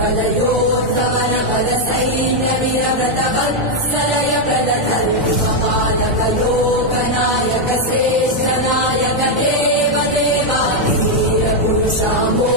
पदयोद्धवन पद सैन्य विरव्रत वत्सलय प्रदधर्मपादक लोकनायक श्रेष्ठ नायक देव देवा वीर पुरुषामो